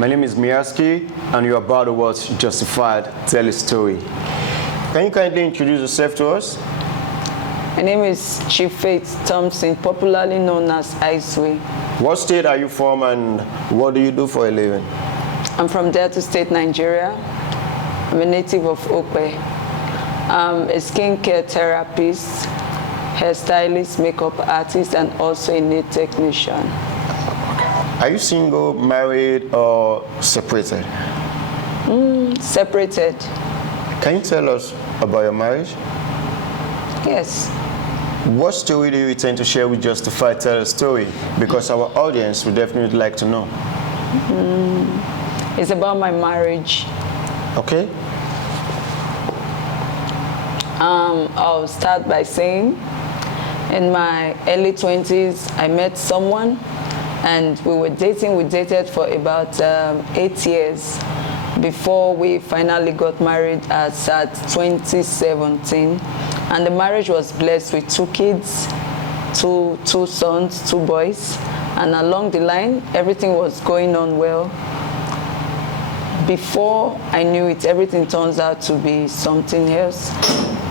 My name is Miyaski, and you're about to watch Justified Tell a Story. Can you kindly introduce yourself to us? My name is Chief Faith Thompson, popularly known as Iceway. What state are you from, and what do you do for a living? I'm from Delta State, Nigeria. I'm a native of Okpe. I'm a skincare therapist, hairstylist, makeup artist, and also a nail technician. Are you single, married, or separated? Separated. Can you tell us about your marriage? Yes. What story do you intend to share with Justified Tell a Story? Because our audience would definitely like to know. It's about my marriage. Okay. I'll start by saying, in my early 20s, I met someone, and we were dating. We dated for about 8 years before we finally got married at 2017. And the marriage was blessed with 2 kids, two sons, 2 boys. And along the line, everything was going on well. Before I knew it, everything turns out to be something else.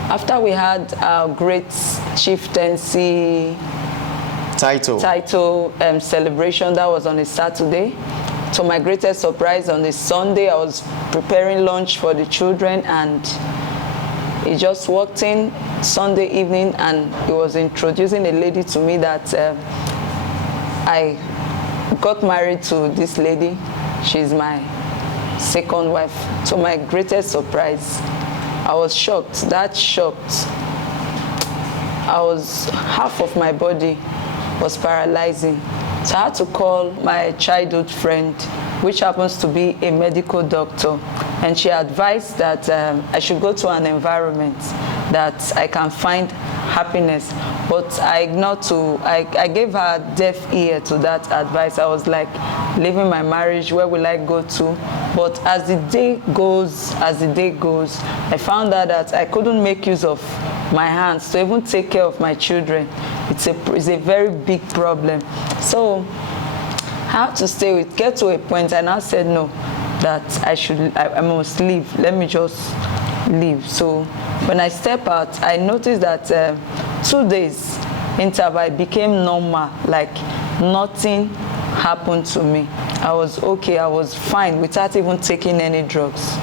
After we had our great chieftaincy title celebration, that was on a Saturday. To my greatest surprise, on a Sunday, I was preparing lunch for the children, and he just walked in Sunday evening, and he was introducing a lady to me that I got married to this lady. She's my second wife. To my greatest surprise, I was shocked. That shocked. Half of my body was paralyzing. So I had to call my childhood friend, which happens to be a medical doctor. And she advised that I should go to an environment that I can find happiness. But I gave her a deaf ear to that advice. I was like, leaving my marriage, where will I go to? But as the day goes, I found out that I couldn't make use of my hands to even take care of my children. It's a very big problem. So I had to get to a point, and I said no, that I must leave. Let me just leave. So when I step out, I noticed that 2 days interval, I became normal, like nothing happened to me. I was okay, I was fine without even taking any drugs.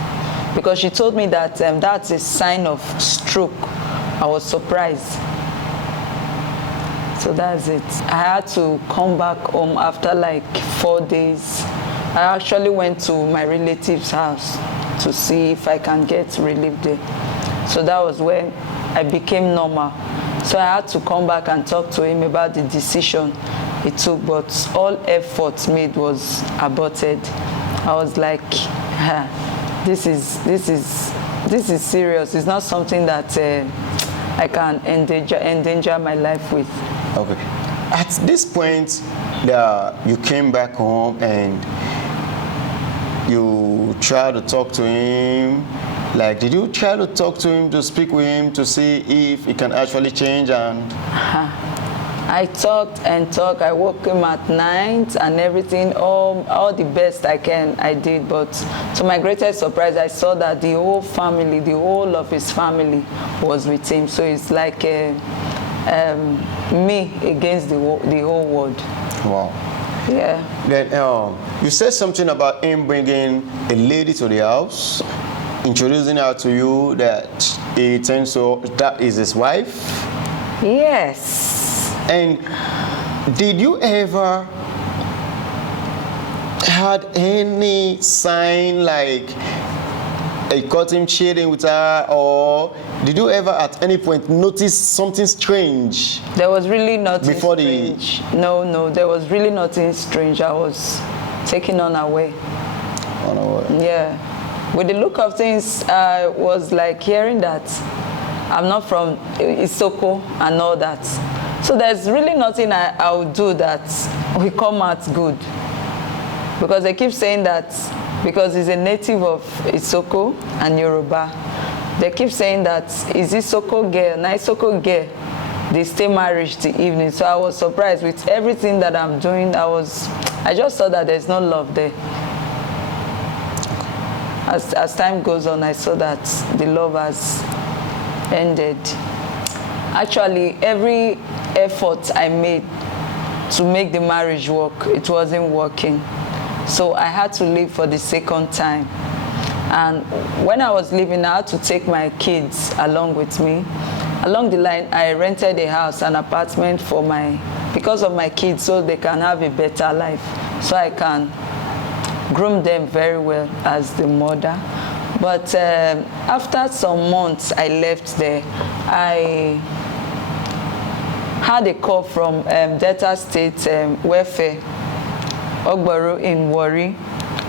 Because she told me that that's a sign of stroke. I was surprised. So that's it. I had to come back home after like 4 days. I actually went to my relative's house to see if I can get relief there. So that was when I became normal. So I had to come back and talk to him about the decision he took, but all efforts made was aborted. I was like, this is serious. It's not something that I can endanger my life with. Okay. At this point, you came back home and you tried to talk to him. Like, did you try to talk to him, to speak with him, to see if he can actually change? And I talked and talked. I woke him at night and everything, all the best I did. But to my greatest surprise, I saw that the whole of his family was with him. So it's like me against the whole world. Wow. Yeah. Then you said something about him bringing a lady to the house, introducing her to you, that he thinks so that is his wife. Yes. And did you ever had any sign like he caught him cheating with her, or did you ever at any point notice something strange? There was really nothing strange. No, there was really nothing strange. I was taken unaware. Yeah. With the look of things, I was like hearing that I'm not from Isoko and all that. So there's really nothing I would do that will come out good. Because they keep saying that because he's a native of Isoko and Yoruba, they keep saying that is Isoko girl, na Isoko girl, they stay married till evening. So I was surprised with everything that I'm doing. I just saw that there's no love there. as time goes on, I saw that the love has ended. Actually, every effort I made to make the marriage work, it wasn't working. So I had to leave for the second time. And when I was leaving, I had to take my kids along with me. Along the line, I rented a house, an apartment because of my kids, so they can have a better life. So I can groom them very well as the mother. But after some months I left there, I had a call from Delta State Welfare, Ogboro in Warri,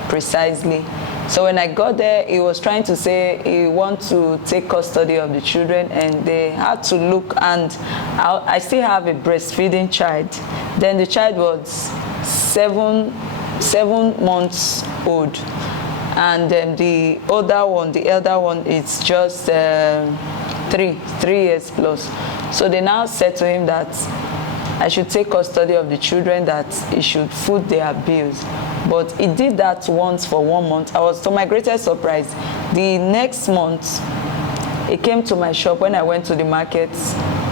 precisely. So when I got there, he was trying to say he wants to take custody of the children, and they had to look, and I still have a breastfeeding child. Then the child was seven months old, and the elder one is just 3 years plus. So they now said to him that I should take custody of the children, that he should foot their bills. But he did that once for 1 month. I was, to my greatest surprise, the next month he came to my shop when I went to the market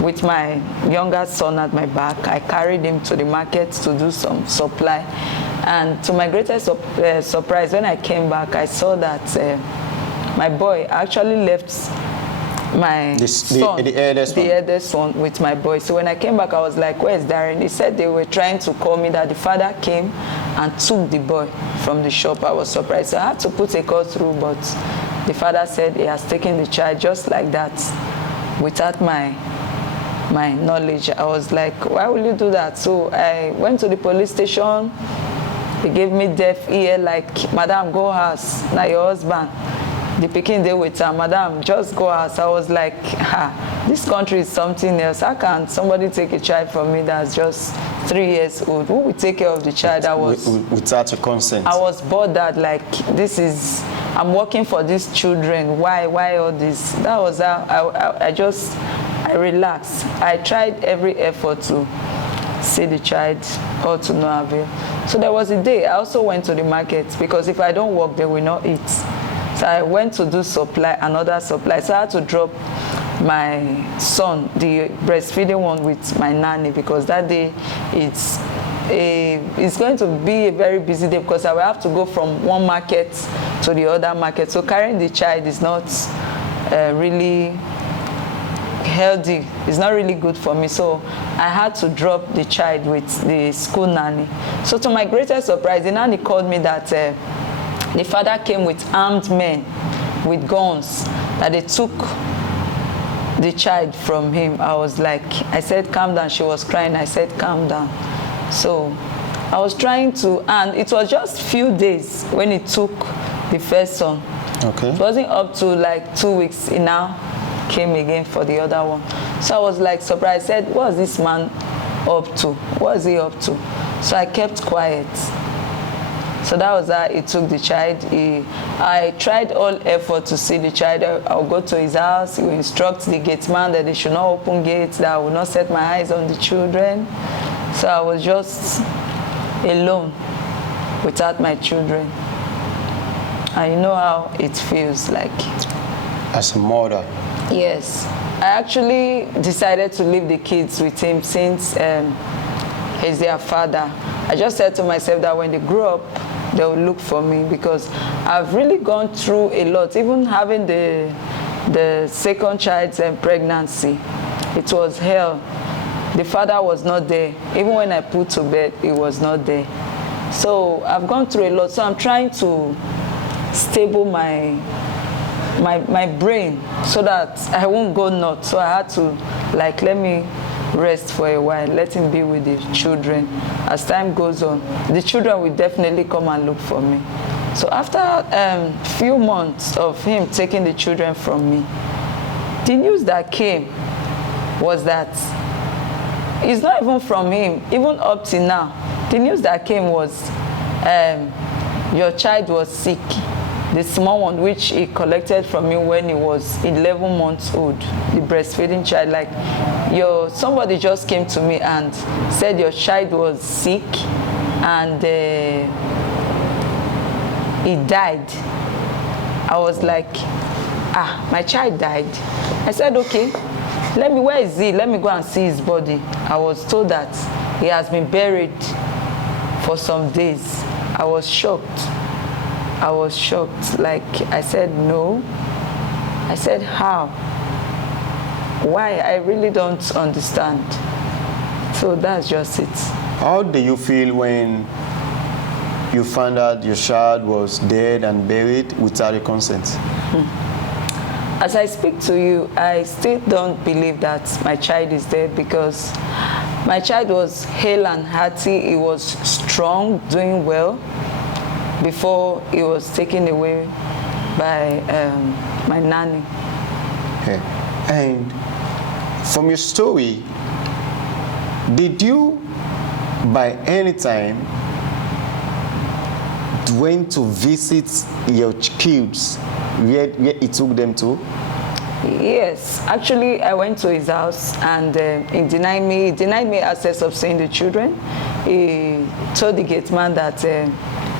with my younger son at my back. I carried him to the market to do some supply. And to my greatest surprise, when I came back, I saw that my boy actually left my son, the eldest one, with my boy. So when I came back, I was like, where's Darren? He said they were trying to call me, that the father came and took the boy from the shop. I was surprised. So I had to put a call through, but the father said he has taken the child just like that, without my knowledge. I was like, why will you do that? So I went to the police station. He gave me deaf ear, like, madam, go house, now your husband. The pikin there with her, madam, just go house. I was like, this country is something else. How can somebody take a child from me that's just 3 years old? Who will take care of the child? Without your consent. I was bothered, like, I'm working for these children. Why all this? That was how I relaxed. I tried every effort to see the child, all to no avail. So there was a day I also went to the market, because if I don't work, they will not eat. So I went to do another supply. So I had to drop my son, the breastfeeding one, with my nanny, because that day it's going to be a very busy day, because I will have to go from one market to the other market. So carrying the child is not really healthy. It's not really good for me. So I had to drop the child with the school nanny. So to my greatest surprise, the nanny called me that the father came with armed men with guns, that they took the child from him. I said, calm down. She was crying. I said, calm down. So I was trying to, and it was just few days when he took the first son. Okay. It wasn't up to like 2 weeks. He now came again for the other one. So I was like surprised. I said, what is this man up to? What is he up to? So I kept quiet. So that was how he took the child. I tried all effort to see the child. I'll go to his house. He will instruct the gate man that they should not open gates, that I will not set my eyes on the children. So I was just alone without my children. And you know how it feels like. As a mother. Yes. I actually decided to leave the kids with him since he's their father. I just said to myself that when they grow up, they will look for me, because I've really gone through a lot. Even having the second child's pregnancy, it was hell. The father was not there. Even when I put to bed, he was not there. So I've gone through a lot. So I'm trying to stable my brain so that I won't go nuts. So I had to, like, let me rest for a while, let him be with the children. As time goes on, the children will definitely come and look for me. So after a few months of him taking the children from me, the news that came was that it's not even from him. Even up till now, the news that came was your child was sick. The small one, which he collected from me when he was 11 months old, the breastfeeding child, like, somebody just came to me and said your child was sick and he died. I was like, my child died. I said, okay, where is he? Let me go and see his body. I was told that he has been buried for some days. I was shocked. Like, I said, no. I said, how? Why? I really don't understand. So that's just it. How do you feel when you found out your child was dead and buried without your consent? As I speak to you, I still don't believe that my child is dead, because my child was hale and hearty. He was strong, doing well, before he was taken away by my nanny. Okay. And from your story, did you by any time went to visit your kids where he took them to? Yes, actually I went to his house, and he denied me access of seeing the children. He told the gate man that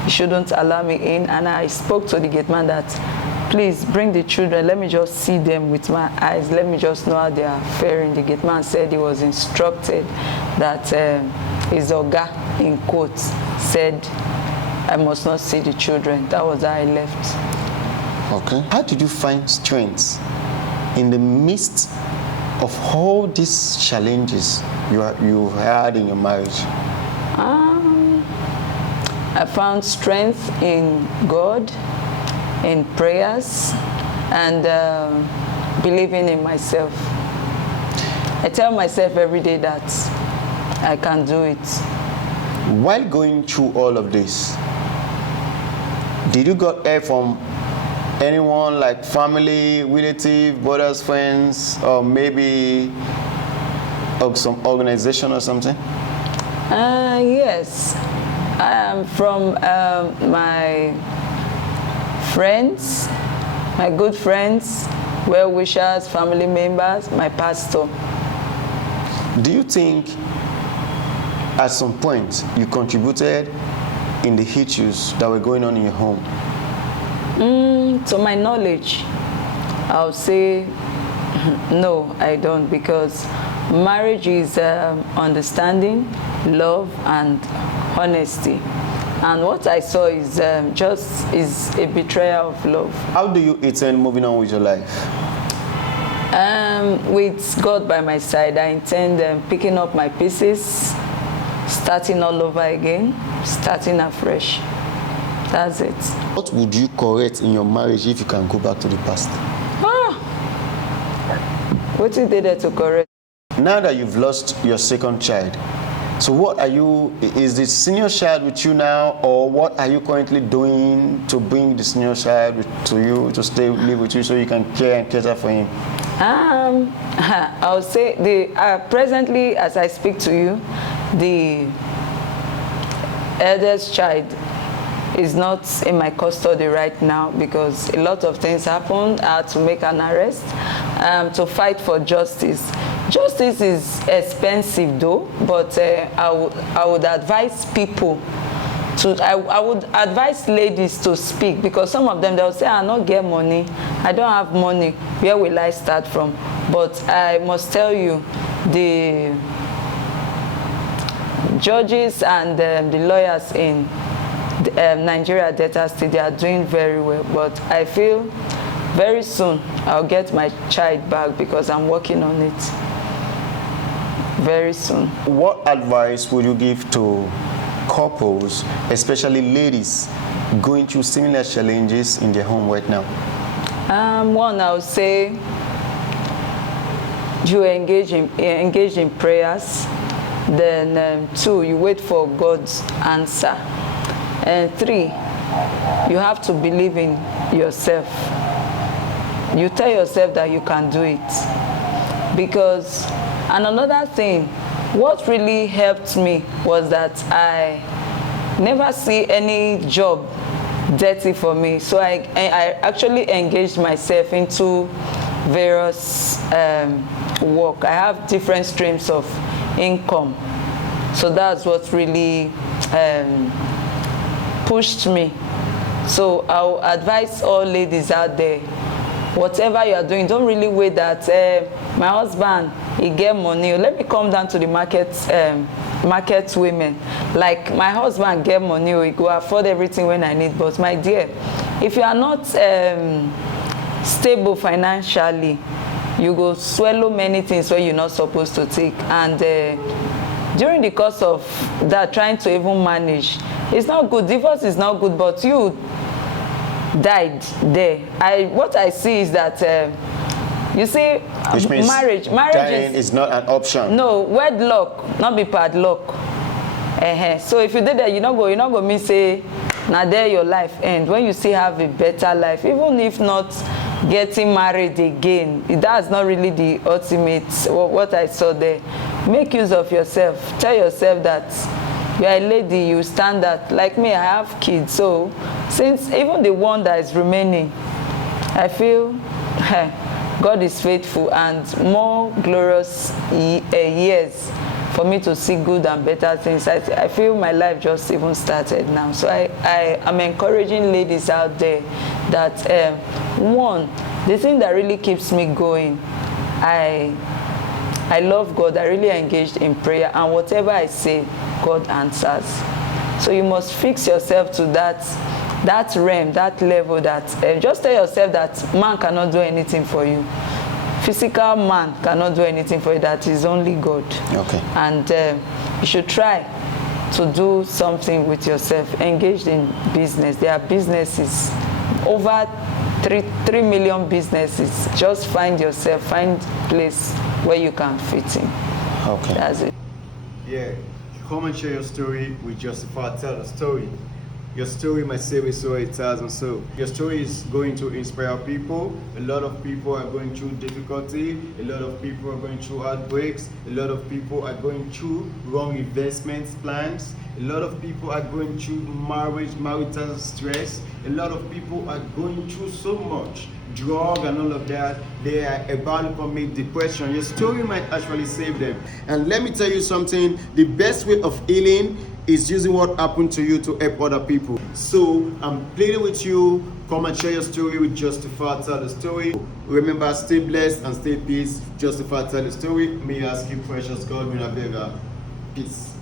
he shouldn't allow me in, and I spoke to the gate man that, please bring the children, let me just see them with my eyes, let me just know how they are faring. The gate man said he was instructed that his oga, in quotes, said I must not see the children. That was how I left. Okay. How did you find strength in the midst of all these challenges you had in your marriage? I found strength in God, in prayers, and believing in myself. I tell myself every day that I can do it. While going through all of this, did you got help from anyone, like family, relative, brothers, friends, or maybe some organization or something? Yes. I am from my friends, my good friends, well-wishers, family members, my pastor. Do you think at some point you contributed in the issues that were going on in your home? To my knowledge, I'll say no, I don't, because marriage is understanding, love, and honesty. And what I saw is just a betrayal of love. How do you intend moving on with your life? With God by my side, I intend picking up my pieces, starting all over again, starting afresh. That's it. What would you correct in your marriage if you can go back to the past? What did they do to correct? Now that you've lost your second child, so what are you, is the senior child with you now, or what are you currently doing to bring the senior child to you, to live with you, so you can care and cater for him? I would say presently, as I speak to you, the eldest child is not in my custody right now, because a lot of things happened. I had to make an arrest to fight for justice. Justice is expensive though, but I would advise people to, I would advise ladies to speak, because some of them, they'll say, I don't get money, I don't have money, where will I start from? But I must tell you, the judges and the lawyers in Nigeria Delta State, they are doing very well, but I feel very soon I'll get my child back, because I'm working on it very soon. What advice would you give to couples, especially ladies, going through similar challenges in their home right now? One, I would say you engage in prayers. Then 2, you wait for God's answer. And 3, you have to believe in yourself. You tell yourself that you can do it. Because, and another thing, what really helped me was that I never see any job dirty for me. So I actually engaged myself into various work. I have different streams of income. So that's what really pushed me So I'll advise all ladies out there, whatever you are doing, don't really wait that my husband, he get money, let me come down to the market women. Like, my husband get money, he go afford everything when I need. But my dear, if you are not stable financially, you go swallow many things where you're not supposed to take. And during the course of that, trying to even manage, it's not good. Divorce is not good, but you died there. What I see is that you see, which means marriage is not an option. No, wedlock, not be padlock. So if you did that, you're not go mean say now there your life end. When you still have a better life, even if not getting married again, that's not really the ultimate. What I saw there, make use of yourself. Tell yourself that you are a lady, you stand that. Like me, I have kids, so since even the one that is remaining, I feel God is faithful, and more glorious years for me to see good and better things. I feel my life just even started now. So I am encouraging ladies out there that one, the thing that really keeps me going, I love God. I really engaged in prayer, and whatever I say, God answers. So you must fix yourself to that realm, that level, that just tell yourself that man cannot do anything for you. Physical man cannot do anything for you. That is only God. Okay. And you should try to do something with yourself. Engaged in business. There are businesses, over 3 million businesses. Just find yourself, find place where you can fit in. Okay. That's it. Yeah. Come and share your story with Justify. Tell the story. Your story might save a soul 1,000 souls. Your story is going to inspire people. A lot of people are going through difficulty. A lot of people are going through heartbreaks. A lot of people are going through wrong investment plans. A lot of people are going through marital stress. A lot of people are going through so much. Drug and all of that. They are about to commit depression. Your story might actually save them. And let me tell you something. The best way of healing is using what happened to you to help other people. So I'm pleading with you, come and share your story with Justify. Tell the story. Remember, stay blessed and stay peace. Justify. Tell the story. May I ask you, precious God, we are Peace.